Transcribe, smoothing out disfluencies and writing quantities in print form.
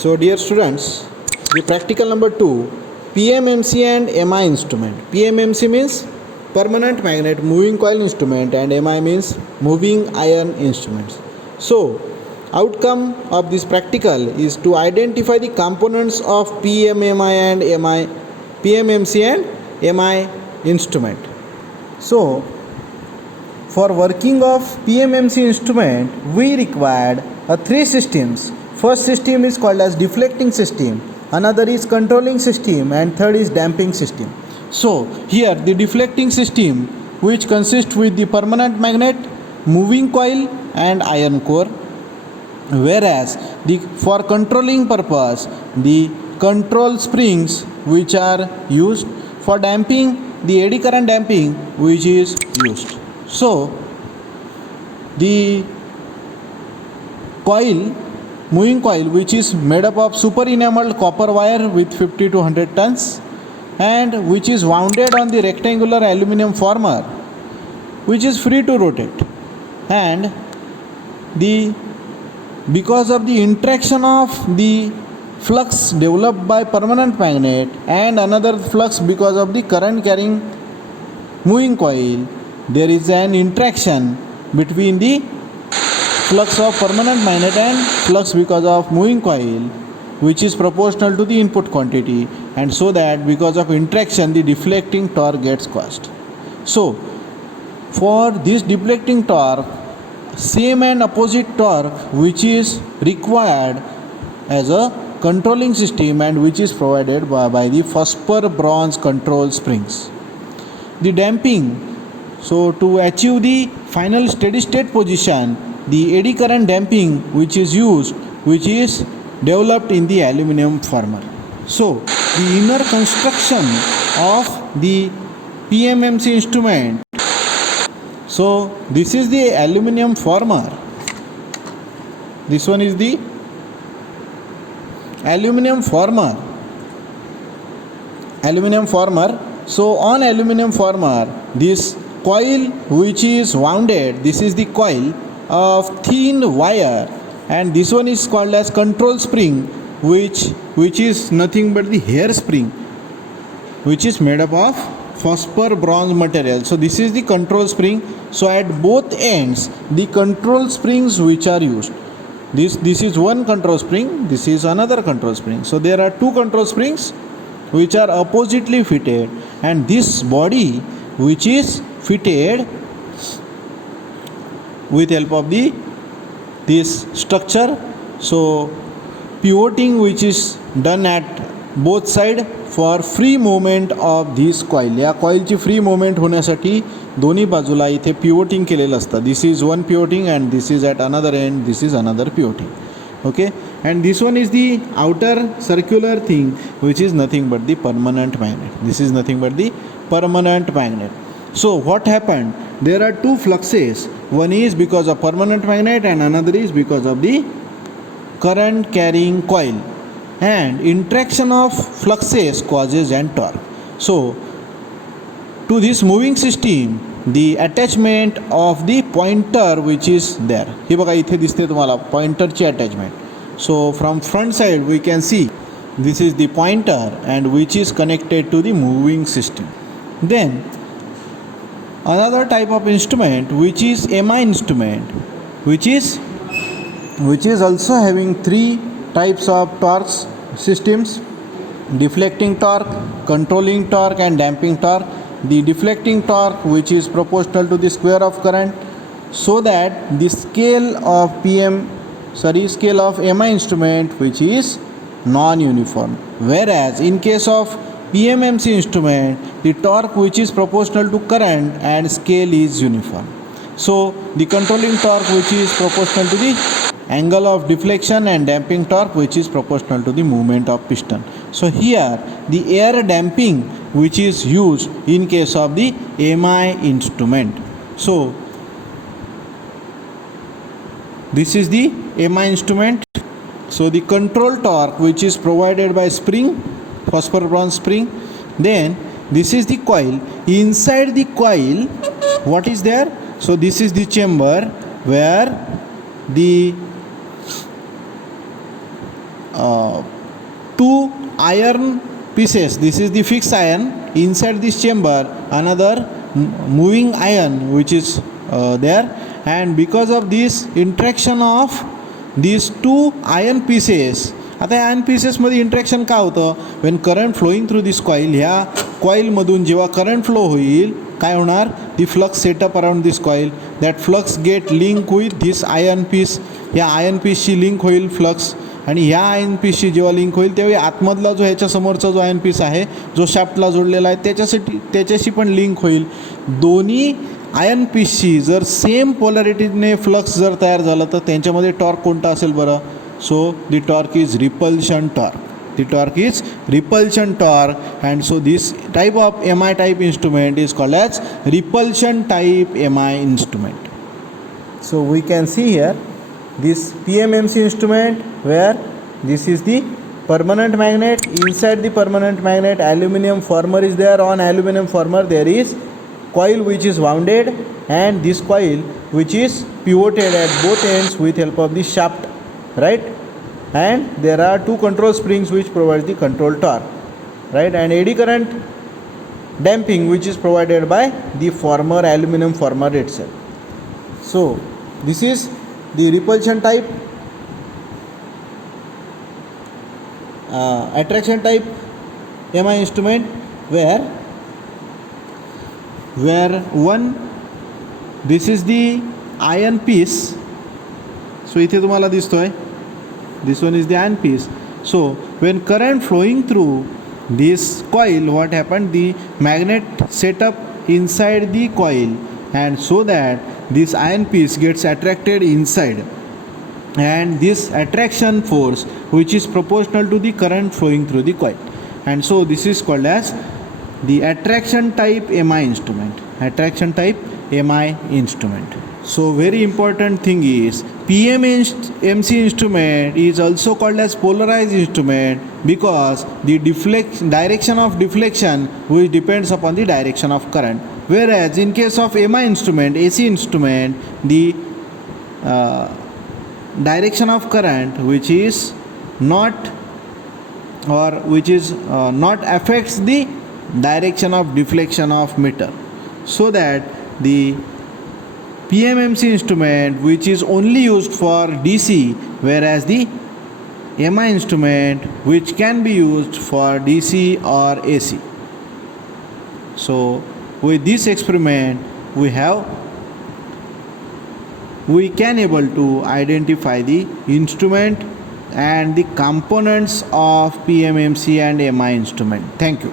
So dear students, the practical number 2, PMMC and MI instrument. PMMC means permanent magnet moving coil instrument and MI means moving iron instruments. So outcome of this practical is to identify the components of PMMI and MI, PMMC and MI instrument. So for working of PMMC instrument, we required three systems. First system is called as deflecting system, another is controlling system, and third is damping system. So here the deflecting system, which consists with the permanent magnet, moving coil and iron core, whereas for controlling purpose the control springs which are used, for damping the eddy current damping which is used. So the moving coil, which is made up of super enameled copper wire with 50 to 100 tons and which is wounded on the rectangular aluminum former, which is free to rotate, and because of the interaction of the flux developed by permanent magnet and another flux because of the current carrying moving coil, there is an interaction between the flux of permanent magnet and flux because of moving coil, which is proportional to the input quantity, and so that because of interaction the deflecting torque gets caused. So for this deflecting torque, same and opposite torque which is required as a controlling system and which is provided by the phosphor bronze control springs. The damping, so to achieve the final steady state position, the eddy current damping which is used, which is developed in the aluminum former. So the inner construction of the PMMC instrument, so this is the aluminum former, this one is the aluminum former. So on aluminum former, this coil which is wounded, this is the coil of thin wire, and this one is called as control spring, which is nothing but the hair spring, which is made up of phosphor bronze material. So this is the control spring. So at both ends the control springs which are used, this is one control spring, this is another control spring. So there are two control springs which are oppositely fitted, and this body which is fitted with help of this structure. So pivoting which is done at both side for free movement of this coil. या कॉइलची free movement होण्यासाठी दोन्ही बाजूला इथे pivoting केलेलं असतं. This is one pivoting and this is at another end, this is another pivoting. Okay, and this one is the outer circular thing which is nothing but the permanent magnet. This is nothing but the permanent magnet. So what happened? There are two fluxes. One is because of permanent magnet and another is because of the current carrying coil, and interaction of fluxes causes an torque. So to this moving system, the attachment of the pointer which is there, हे बघा इथे दिसते तुम्हाला पॉइंटरची attachment. So from front side we can see this is the pointer and which is connected to the moving system. Then another type of instrument which is MI instrument, which is also having three types of torques systems: deflecting torque, controlling torque and damping torque. The deflecting torque which is proportional to the square of current, so that the scale of MI instrument which is non-uniform, whereas in case of PMMC instrument the torque which is proportional to current and scale is uniform. So the controlling torque which is proportional to the angle of deflection and damping torque which is proportional to the movement of piston. So here the air damping which is used in case of the MI instrument. So this is the MI instrument. So the control torque which is provided by spring, phosphor bronze spring. Then this is the coil. Inside the coil what is there? So this is the chamber where the two iron pieces. This is the fixed iron. Inside this chamber another moving iron which is there, and because of this interaction of these two iron pieces, आता या iron पीसेसमध्ये interaction का होतं, when current flowing through this coil, ह्या कॉईलमधून जेव्हा current flow होईल काय होणार, the flux set up around this coil, that flux get link with this iron piece, या आयर्न पीसशी लिंक होईल फ्लक्स, आणि ह्या आयर्न पीसशी जेव्हा लिंक होईल त्यावेळी आतमधला जो ह्याच्या समोरचा जो आयर्न पीस आहे जो शाफ्टला जोडलेला आहे त्याच्याशी पण लिंक होईल. दोन्ही आयर्न पीसशी जर सेम पोलॅरिटीने फ्लक्स जर तयार झालं तर त्यांच्यामध्ये टॉर्क कोणता असेल बरं, so the torque is repulsion torque. The torque is repulsion torque, and so this type of MI type instrument is called as repulsion type MI instrument. So we can see here this PMMC instrument where this is the permanent magnet. Inside the permanent magnet aluminum former is there. On aluminum former there is coil which is wounded, and this coil which is pivoted at both ends with help of the shaft, right, and there are two control springs which provide the control torque, right, and eddy current damping which is provided by the former aluminum former itself. So this is the repulsion type attraction type MI instrument where one, this is the iron piece. So इथे तुम्हाला दिसतोय, this one is the iron piece. So when current flowing through this coil, what happened, the magnet set up inside the coil, and so that this iron piece gets attracted inside, and this attraction force which is proportional to the current flowing through the coil, and so this is called as the attraction type MI instrument. Attraction type MI instrument. So very important thing is PMMC instrument is also called as polarized instrument because the direction of deflection which depends upon the direction of current, whereas in case of MI instrument, AC instrument, the direction of current which is not affects the direction of deflection of meter, so that the PMMC instrument which is only used for DC, whereas the MI instrument which can be used for DC or AC. So with this experiment we can able to identify the instrument and the components of PMMC and MI instrument. Thank you.